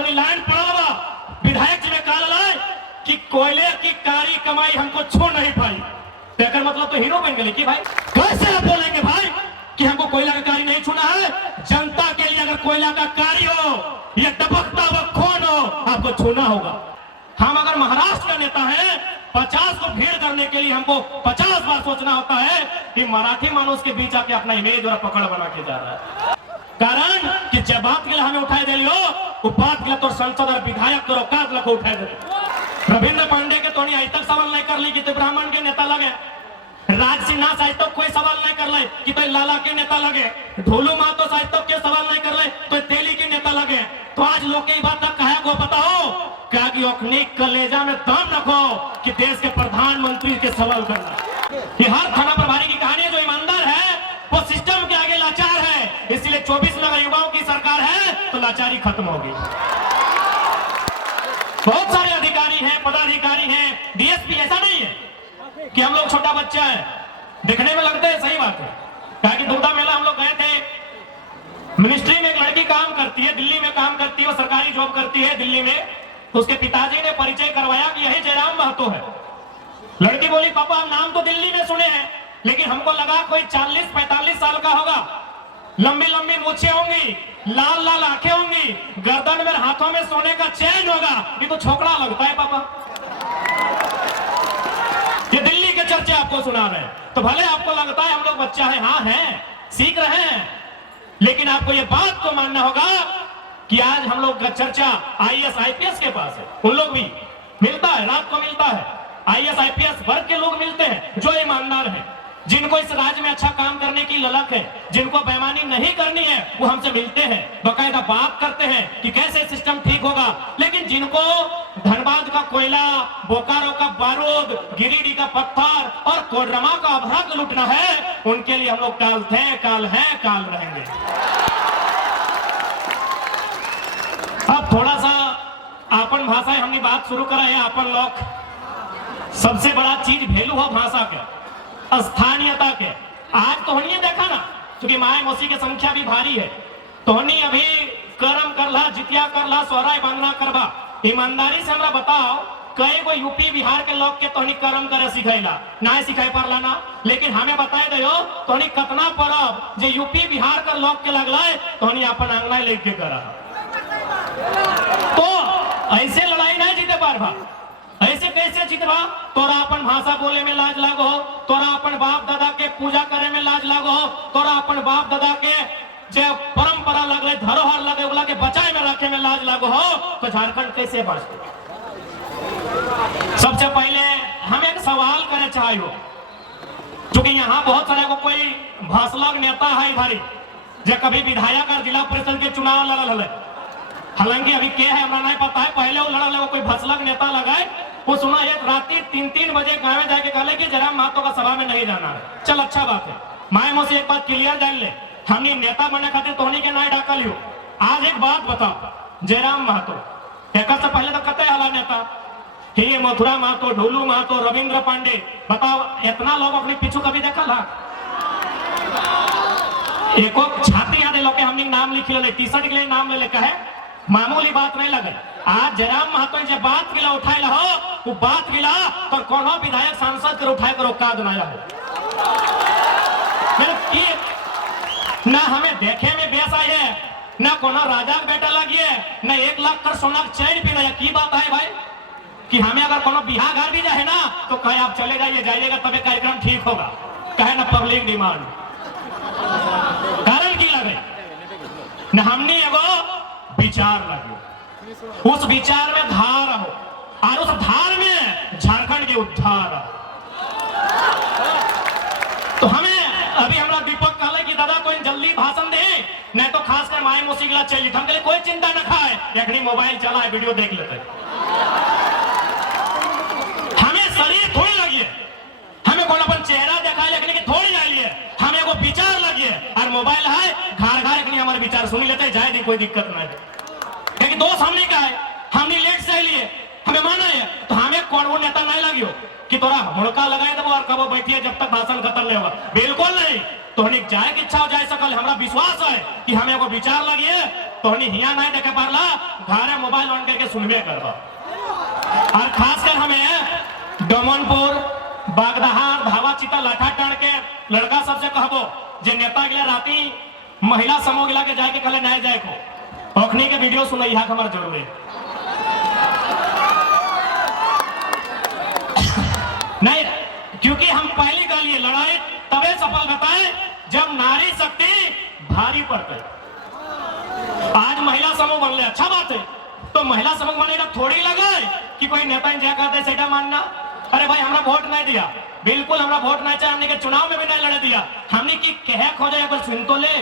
तो लाइन पड़ा विधायक जी ने कहा लाए कि कोयले की कारी कमाई हमको छू नहीं पाई, तो मतलब तो हीरो बन गए कि भाई कैसे आप बोलेंगे भाई कि हमको कोयला का कारी नहीं छूना है? जनता के लिए अगर कोयला का कारी हो या दबकता हुआ खून हो आपको छूना होगा। हम अगर महाराष्ट्र का नेता है 50 को भीड़ करने के लिए हमको 50 बार सोचना होता है कि मराठी मानुष के बीच आके अपना इमेज और पकड़ बना के जा रहा है। कारण कि जब बात के लिए हमें उठाए दे लो वो बात के लिए तो संसद और विधायक तो औकात लको उठाए दे। रविंद्र पांडे के तो आज तक सवाल नहीं कर ली कि तो ब्राह्मण के नेता लगे, राज सिन्हा साहित्य तो कोई सवाल नहीं कर ले कि तो लाला के नेता लगे, ढोलू महतो साहित्य के सवाल नहीं कर ले तो तेली के नेता लगे। तो आज लोग की बात तक कहे को बताओ क्या कि अपनी कलेजा में दम रखो कि देश के प्रधानमंत्री के सवाल करना। ये हर थाना प्रभारी की कहानी है, जो ईमानदार है वो सिस्टम के आगे लाचार है, इसलिए 24 में अगर युवाओं की सरकार है तो लाचारी खत्म होगी। बहुत सारे अधिकारी हैं, पदाधिकारी हैं, डीएसपी ऐसा नहीं है कि हम लोग छोटा बच्चा है, दिखने में लगते हैं, सही बात है। क्या कि दुर्गा मेला हम लोग गए थे, मिनिस्ट्री में एक लड़की काम करती है, दिल्ली में काम करती है, वो सरकारी जॉब करती है दिल्ली में। तो उसके पिताजी ने परिचय करवाया कि यही जयराम महतो है। लड़की बोली पापा हम नाम तो दिल्ली में सुने हैं लेकिन हमको लगा कोई 40-45 साल का होगा, लंबी लंबी मूछें होंगी, लाल लाल आंखें होंगी, गर्दन में हाथों में सोने का चैन होगा, ये तो छोकरा लगता है पापा। ये दिल्ली के चर्चे आपको सुना रहे हैं तो भले आपको लगता है हम लोग बच्चा है, हाँ है, सीख रहे हैं, लेकिन आपको ये बात को मानना होगा कि आज हम लोग का चर्चा आईएएस आईपीएस के पास है। उन लोग भी मिलता है, रात को मिलता है, आईएएस आईपीएस वर्ग के लोग मिलते हैं जो ईमानदार हैं, जिनको इस राज्य में अच्छा काम करने की ललक है, जिनको बेईमानी नहीं करनी है, वो हमसे मिलते हैं, बकायदा बात करते हैं कि कैसे सिस्टम ठीक होगा। लेकिन जिनको धनबाद का कोयला, बोकारो का बारूद, गिरिडीह का पत्थर और कोडरमा का अभ्रक लूटना है, उनके लिए हम लोग काल थे, काल हैं, काल रहेंगे। अब थोड़ा सा आपन भाषा हमने बात शुरू करा है। आपन लोग सबसे बड़ा चीज वैल्यू हो भाषा के, स्थानीयता के। आज तो हमने देखा ना, क्योंकि माए मौसी की संख्या भी भारी है, तो हमने अभी करम करला, जितिया करला, सोहराय बांधना करबा। ईमानदारी से हमरा बताओ कई गो यूपी बिहार के लोग के तोहनी कर्म करे सिखाइला ना सिखाई पारला ना, लेकिन हमें बताए दो तोहनी कतना परब जे यूपी बिहार के लोग के लगला तोहनी अपन आंगना लेके करा। तो ऐसे लड़ाई नहीं जीते पारबा, ऐसे कैसे जीतबा? तोरा अपन भाषा बोले में लाज लागो हो, तोरा अपन बाप दादा के पूजा करे में लाज लागो हो, तोरा अपन बाप दादा के जे परंपरा लगे, धरोहर लगे, उला के बचाए में रखे में लाज लागो हो, तो झारखंड कैसे बचते? सबसे पहले हम एक सवाल करे चाहिए, क्योंकि यहाँ बहुत सारे को कोई भाषलग नेता है भारी जो कभी विधायक और जिला परिषद के चुनाव लड़ल है, हालांकि अभी के है हमरा नहीं पता है, पहले वो लड़ल है, वो कोई भसलग नेता लगाए, वो सुना एक रात्रि 3-3 बजे गाँव में जाके कहले कि जयराम महतो का सभा में नहीं जाना है। चल अच्छा बात है, माए मौसी एक बात क्लियर जान ले, हमने नेता बनने खातिर तोहनी के नहीं डाका लियो। आज एक बात बताओ, जयराम महतो एक से पहले तो कते हला नेता ये मथुरा महतो, ढोलू महतो, रविंद्र पांडे, बताओ इतना लोग अपने पीछू कभी देखा ला? एको छाती याद लोग हमने नाम लिख ले, टी-शर्ट के लिए नाम ले ले, कहे मामूली बात नहीं लगे। आज जयराम महतो जब बात गिला उठाए हो, वो बात गिला तो कोनो विधायक सांसद कर उठाए कर औकात बनाया हो। ना हमें देखे में बेस आई है, ना कोनो राजा का बेटा लगी है, ना 1 लाख कर सोना चैन पी रहा। की बात है भाई कि हमें अगर कोनो बिहार घर भी जाए ना तो कहे आप चले जाइए, जाइएगा तब कार्यक्रम ठीक होगा, कहे ना पब्लिक डिमांड। कारण की लगे न हमने एगो विचार लगे, उस विचार में धार हो और उस धार में झारखंड के उद्धार हो। तो हमें अभी हमारा दीपक कहले कि दादा कोई जल्दी भाषण दे, नहीं तो खासकर माए मौसी के लिए चाहिए। हम कहले कोई चिंता न खाए, यखनी मोबाइल चला है, वीडियो देख लेते। हमें शरीर थोड़ी लगी, हमें कौन अपन चेहरा देखा है लेकिन थोड़ी आई है, हमें वो विचार लगी है और मोबाइल है, घर घर हमारे विचार सुन लेते, जाए नहीं कोई दिक्कत नहीं। लेकिन दोस्त हमने का है, हमने लेट से लिए, हमें माना है, तो हमें कौन वो नेता नहीं लगी हो कि तोरा मुड़का लगाए दो और कब बैठिए जब तक भाषण खत्म नहीं होगा। बिल्कुल नहीं, तोहनी जाए की इच्छा हो जाए सकल, हमारा विश्वास है कि हमें वो विचार लगी है, तोहनी हिया नहीं देखे पारला, घरे मोबाइल ऑन करके सुनबे कर। और खासकर हमें डोमनपुर बागदहार धावा चिता लाठा टाण के लड़का सबसे कहबो जे नेता गिला राती महिला समूह गिला के जाके कल नए जाए को ओखनी के वीडियो सुनई हा हमार जरूर नहीं, क्योंकि हम पहली गल ये लड़ाई तबे सफल बताए जब नारी शक्ति भारी पड़ते। आज महिला समूह बनले अच्छा बात है, तो महिला समूह बनेगा थोड़ी लगे कि कोई नेता इंजा करते सेटा मानना। अरे भाई हमरा वोट नहीं दिया, बिल्कुल हमरा वोट नहीं चाहिए, हमने के चुनाव में भी नहीं लड़े दिया, हमने की कह खोजे अगर सुन तो ले।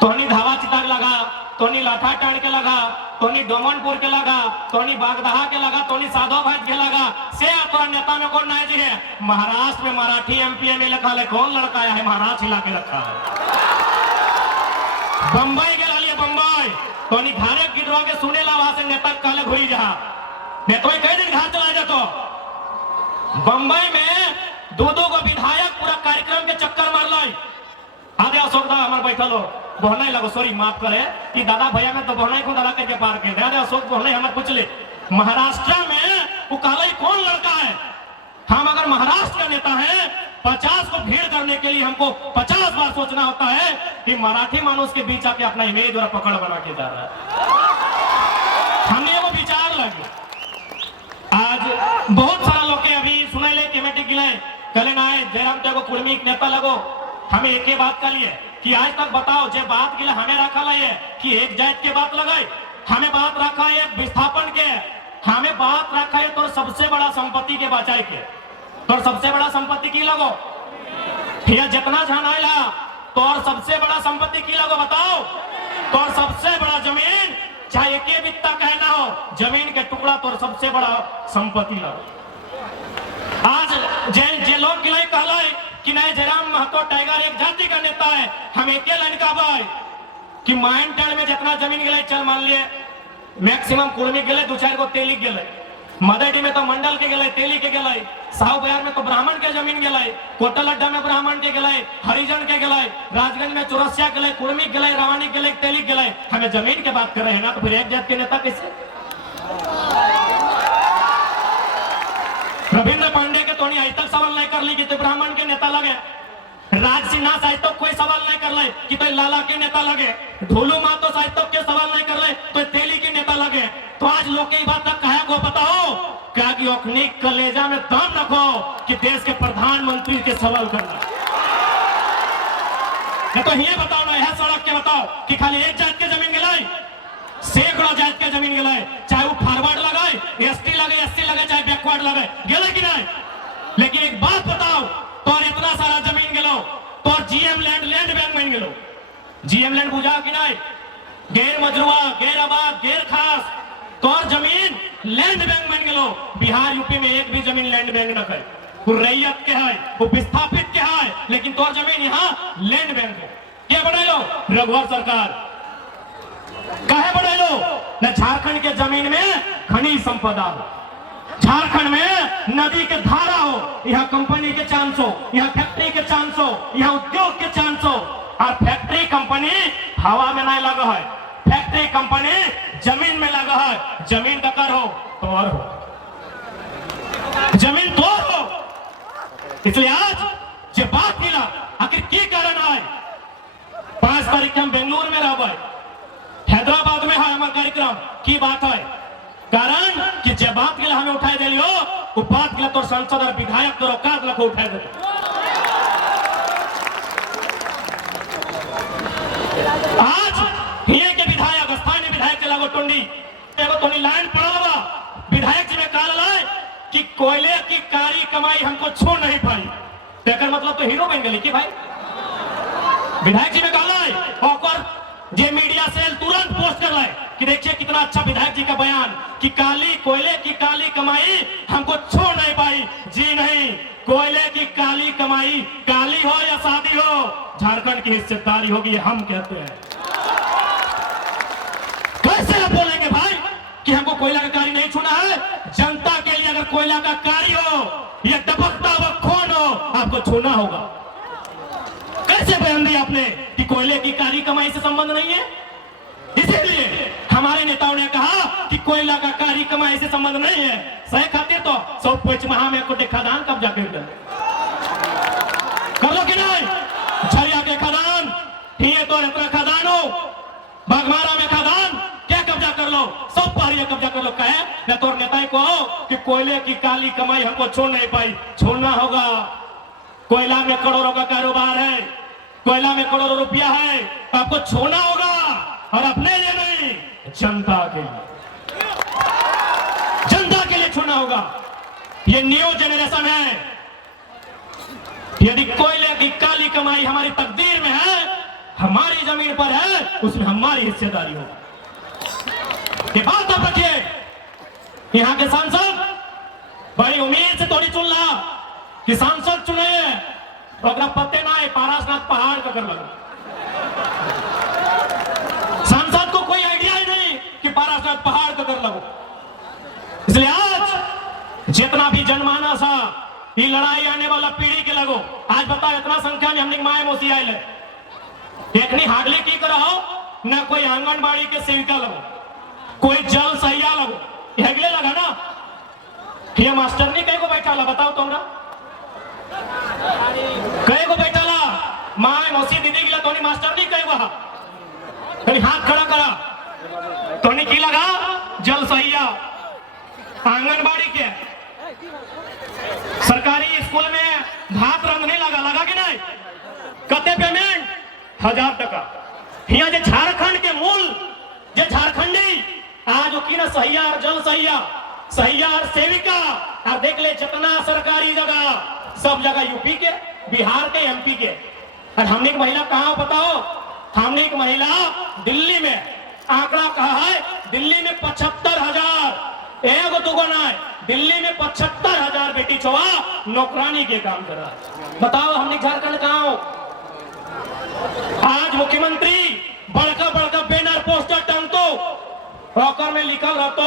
तोनी धावा चितार लगा, तोनी लाठा टाण के लगा, तोनी डोमनपुर के लगा, तोनी बागदहा के लगा, तोनी साधो भाई के लगा, से तो नेता में कौन नहीं जी है। महाराष्ट्र में मराठी एमपी एमएलए काले कौन लड़का आया है, महाराष्ट्र हिला के रखा है। बंबई के लिए बंबई तोनी घरे गिरवा के सुने ला वहां से नेता काले घुरी जहा ने तो कई दिन घर चला जातो। बंबई में दो को विधायक पूरा कार्यक्रम के चक्कर मार लाई। आधे अशोक दा हमार बैठल हो बहना लगो, सॉरी माफ करे कि दादा भैया में तो बहना को दादा के पार के दे अशोक बहना हमें पूछ ले। महाराष्ट्र में वो काला कौन लड़का है। हम अगर महाराष्ट्र का नेता है 50 को भीड़ करने के लिए हमको 50 बार सोचना होता है कि मराठी मानुष के बीच आके अपना इमेज और पकड़ बना के जा रहा है। हमें वो विचार लगे। आज बहुत सारा लोग के अभी सुने ले केमेटिक गिले कले ना है जयराम तेगो कुर्मी नेता लगो। हमें एक ही बात का लिए कि आज तक बताओ जे बात गिले हमें रखा है कि एक जात के बात लगाए, हमें बात रखा है विस्थापन के, हमें बात रखा है तो सबसे बड़ा संपत्ति के बचाए के, तो सबसे बड़ा संपत्ति की लगो फिर जितना जान आएला तो और सबसे बड़ा संपत्ति की लगो बताओ। तो और सबसे बड़ा जमीन चाहे एक बित्ता कहना हो, जमीन के टुकड़ा तो सबसे बड़ा संपत्ति लगो। आज जे लोग गिलाई कहला कि नहीं जयराम महतो टाइगर एक जाति का नेता है, हम एक लाइन का भाई कि माइन टाइम में जितना जमीन गिलाई चल मान लिए मैक्सिमम कुर्मी गिले दो चार को तेली गिले, मदडी में तो मंडल के गए, तेली के गए, साहू बयार में तो ब्राह्मण के जमीन गए, कोटल अड्डा में ब्राह्मण के गए, हरिजन के गए, राजगंज में चौरसिया गए, कुर्मी गए, रावणी गए, तेली गए। हमें जमीन के बात कर रहे हैं ना, तो फिर एक जात के नेता कैसे। रविंद्र पांडे के तो आज तक सवाल नहीं कर ली कि तो ब्राह्मण के नेता लगे, राज सिन्हा आज तक कोई सवाल नहीं कर ले कि तो लाला के नेता लगे, ढोलू मातो आज तक के सवाल नहीं कर ले तो तेली के नेता लगे। तो आज लोग की बात तक कहा को पता हो क्या कि ओखनी कलेजा में दम रखो कि देश के प्रधानमंत्री के सवाल करना। तो ये बताओ ना, यह सड़क के बताओ कि खाली एक जात के जमीन गिलाई, सैकड़ों जात के जमीन गिलाई, चाहे वो फॉरवर्ड लगाए, एसटी लगे, एससी लगे, चाहे बैकवर्ड लगे, गिले कि नहीं। लेकिन एक बात बताओ, तो इतना सारा जमीन गिलो तो जीएम लैंड बैंक में गिलो, जीएम लैंड बुझा कि नहीं, गैर मजरुआ, गैर आबाद, गैर खास तो जमीन लैंड बैंक बन गलो। बिहार यूपी में एक भी जमीन लैंड बैंक न है, वो रैयत के है, वो विस्थापित के है, लेकिन तो जमीन यहाँ लैंड बैंक है। क्या बढ़े लो रघुवर सरकार कहे बढ़े लो न, झारखंड के जमीन में खनिज संपदा हो, झारखंड में नदी के धारा हो, यहाँ कंपनी के चांस हो, यहाँ फैक्ट्री के चांस हो, यहाँ उद्योग के चांस हो। और फैक्ट्री कंपनी हवा में नहीं लगा है, फैक्ट्री कंपनी जमीन में लगा है। जमीन टकर हो तो और हो, जमीन तो हो। इसलिए आज जो बात मिला आखिर की कारण है, 5 तारीख हम बेंगलुरु में रह, हैदराबाद में है हमारा कार्यक्रम की बात है। कारण कि जब बात के लिए हमें उठाए दे लियो, वो बात के लिए तो सांसद और विधायक तो औकात लखो उठाए दे। आज ये के विधायक स्थानीय विधायक चला गो टोंडी एगो तोनी लाइन पड़ा विधायक जी में कहा लाए कि कोयले की कारी कमाई हमको छू नहीं पाई, तेकर मतलब तो हीरो बन गई कि भाई। विधायक जी में कहा लाए और जे मीडिया सेल तुरंत पोस्ट कर लाए कि देखिए कितना अच्छा विधायक जी का बयान कि काली कोयले की काली कमाई हमको छू नहीं पाई। जी नहीं, कोयले की काली कमाई काली हो या शादी हो, झारखंड की हिस्सेदारी होगी, हम कहते हैं। कैसे आप बोलेंगे भाई कि हमको कोयला का कारी नहीं छूना है। जनता के लिए अगर कोयला का कारी हो या टपकता हुआ खून हो, आपको छूना होगा। कैसे बयान दिया आपने कि कोयले की कारी कमाई से संबंध नहीं है। इसीलिए हम हमारे नेताओं ने कहा कि कोयला का कारी कमाई से संबंध नहीं है, सही खातिर तो सब कुछ महा में को खदान कब्जा कर लो कि नहीं? झरिया के खदान, ये तो इतना खदान हो, बागमारा में खदान, क्या कब्जा कर लो, सब पहाड़ियां कब्जा कर लो। कहे न तो नेता को कि कोयले की काली कमाई हमको छोड़ नहीं पाई, छोड़ना होगा। कोयला में करोड़ों का कारोबार है, कोयला में करोड़ों रुपया है, आपको छोड़ना होगा, और अपने लिए नहीं, जनता के लिए, जनता के लिए छोड़ना होगा। ये न्यू जनरेशन है। यदि कोयले की काली कमाई हमारी तकदीर में है, हमारी जमीन पर है, उसमें हमारी हिस्सेदारी होगी। ये बात आप रखिए। यहाँ के सांसद बड़ी उम्मीद से थोड़ी चुन रहा कि सांसद चुने, तो अगर पत्ते ना है पारासनाथ पहाड़ का कर लगा। सांसद को कोई आइडिया ही नहीं कि पारासनाथ पहाड़ का कर लगो। इसलिए आज जितना भी जनमानस है, ये लड़ाई आने वाला पीढ़ी के लगो। आज बताओ इतना संख्या में हमने माए मोसी आए ले, एक नहीं हागले की करो, ना कोई आंगनबाड़ी के सेविका लगो, कोई जल सहिया लगो, हेगले लगा ना। ये मास्टर नहीं कहीं को बैठा ला, बताओ तुमरा कहीं को बैठा ला, माए मोसी दीदी गिला तो मास्टर नहीं कहीं वहां कहीं हाथ खड़ा करा तो नहीं की लगा जल सहिया आंगनबाड़ी के सरकारी स्कूल में भात रंग नहीं लगा कि नहीं? कते पेमेंट 1000 टका। यहाँ जो झारखंड के मूल जो झारखंडी आज की ना सहिया और जल सहिया, सहिया और सेविका, और देख ले जितना सरकारी जगह, सब जगह यूपी के, बिहार के, एमपी के। और हमने एक महिला कहाँ बताओ? हमने एक महिला दिल्ली में, आंकड़ा कहा है दिल्ली में 75,000, एगो दुगो ना, दिल्ली में 75,000 बेटी छोआ नौकरानी के काम कर रहा है। बताओ हमने झारखंड कहाँ हो? आज मुख्यमंत्री बड़का बड़का बैनर पोस्टर टांगतो, रॉकर में लिखल रहतो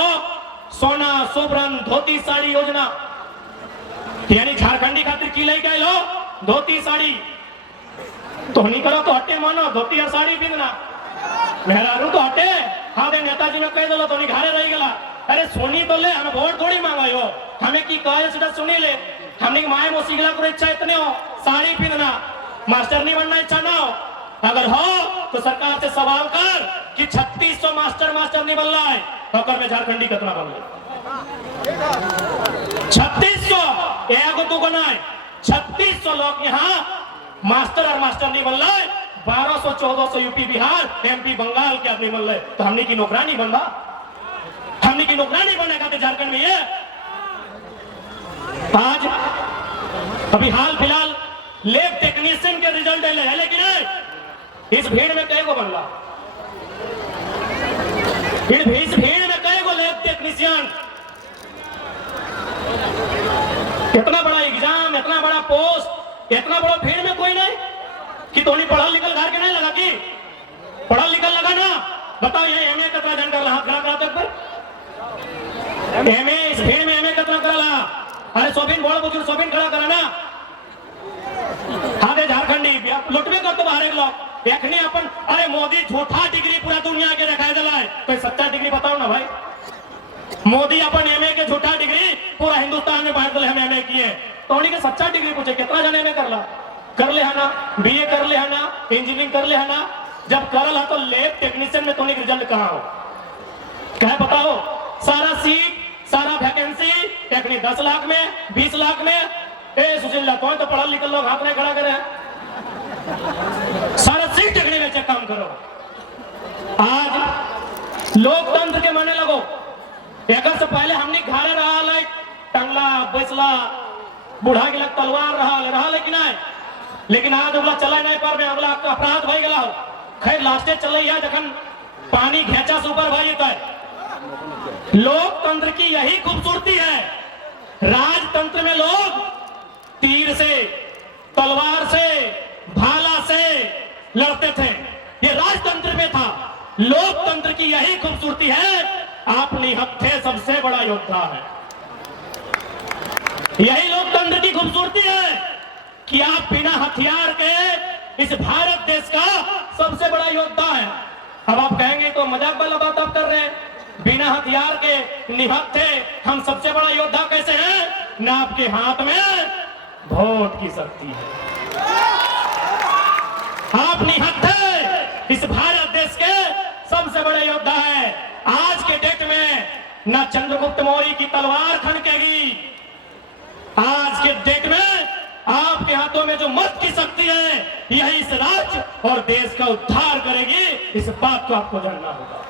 सोना सोबरन धोती साड़ी योजना, यानी झारखंडी खातिर की ले गए लो धोती साड़ी, तो नहीं करो तो हटे मानो धोती और साड़ी पिंधना, मेहरारू तो हटे। हाँ दे नेताजी में कह दो तो नहीं घरे रह गला। अरे सुनी तो ले, हमें वोट थोड़ी मांगा हो, हमें की कहे सीधा सुनी ले। हमने माए मोसी गिला को इच्छा इतने हो साड़ी पहनना, मास्टर नहीं बनना इच्छा ना हो, अगर हो तो सरकार से सवाल कर कि 3600 मास्टर नहीं बन रहा है, तो में झारखंडी कितना बन रहा? 3600, एक दो गुना है, 3600 लोग यहाँ मास्टर और मास्टर नहीं बन रहा है, 1200-1400 यूपी बिहार एमपी बंगाल के आदमी बन रहे, तो हमने की नौकरानी बन रहा, हमने की नौकरानी बनने का झारखंड में। ये आज अभी हाल फिलहाल लैब टेक्नीशियन के रिजल्ट है, लेकिन इस भीड़ में कई को बन रहा, इस भीड़ में कई को लैब टेक्नीशियन, इतना बड़ा एग्जाम, इतना बड़ा पोस्ट, इतना बड़ा भीड़ में कोई नहीं कि तो नहीं पढ़ा लिखल घर के नहीं लगा कि पढ़ा लिखल लगा ना। बताओ ये एमए कितना जन कर रहा खड़ा तक पर एमए, इस भीड़ में एमए कितना कर रहा? अरे सोबिन बोल बुजुर्ग सोबिन खड़ा करा ना। हाँ दे झारखंडी लुटवे कर तो बाहर लोग देखने अपन, अरे मोदी झूठा डिग्री पूरा दुनिया के दिखाई दिला है, कोई सच्चा डिग्री बताओ ना भाई। मोदी अपन एमए के झूठा डिग्री पूरा हिंदुस्तान में बांट दिले, हम एमए किए, तो उन्हीं के सच्चा डिग्री पूछे कितना जन एमए कर ला, कर ले है ना, बीए कर ले है ना, इंजीनियरिंग कर ले है ना। जब करल है तो लैब टेक्नीशियन में तो रिजल्ट कहाँ हो? क्या बताओ? सारा सीट, सारा वैकेंसी टेक्निक 10 लाख में, 20 लाख में। ए सुशील कौन तो पढ़ा लिखल लोग हाथ नहीं खड़ा करे, सारा सीट टेक्निक में काम करो। आज लोकतंत्र के माने लगो, एक से पहले हमने घरे रहा, टंगला बैसला बूढ़ा के लग तलवार रहा लेकिन आज अगला चला नहीं पर में अगला अपराध भाई गला हो। खैर लास्टे चले जखन पानी घेचा से ऊपर भाई तो लोकतंत्र की यही खूबसूरती है। राजतंत्र में लोग तीर से, तलवार से, भाला से लड़ते थे, ये राजतंत्र में था। लोकतंत्र की यही खूबसूरती है, आप निहत्थे सबसे बड़ा योद्धा है। यही लोकतंत्र की खूबसूरती है कि आप बिना हथियार के इस भारत देश का सबसे बड़ा योद्धा है। अब आप कहेंगे तो मजाक वाला बात आप कर रहे हैं, बिना हथियार के निहत्थे हम सबसे बड़ा योद्धा कैसे हैं? न आपके हाथ में वोट की शक्ति है, आप निहत्थे इस भारत देश के सबसे बड़े योद्धा है। आज के डेट में न चंद्रगुप्त मौर्य की तलवार खनकेगी, आज के डेट में आपके हाथों में जो मत की शक्ति है यही इस राज्य और देश का उद्धार करेगी। इस बात को आपको जानना होगा।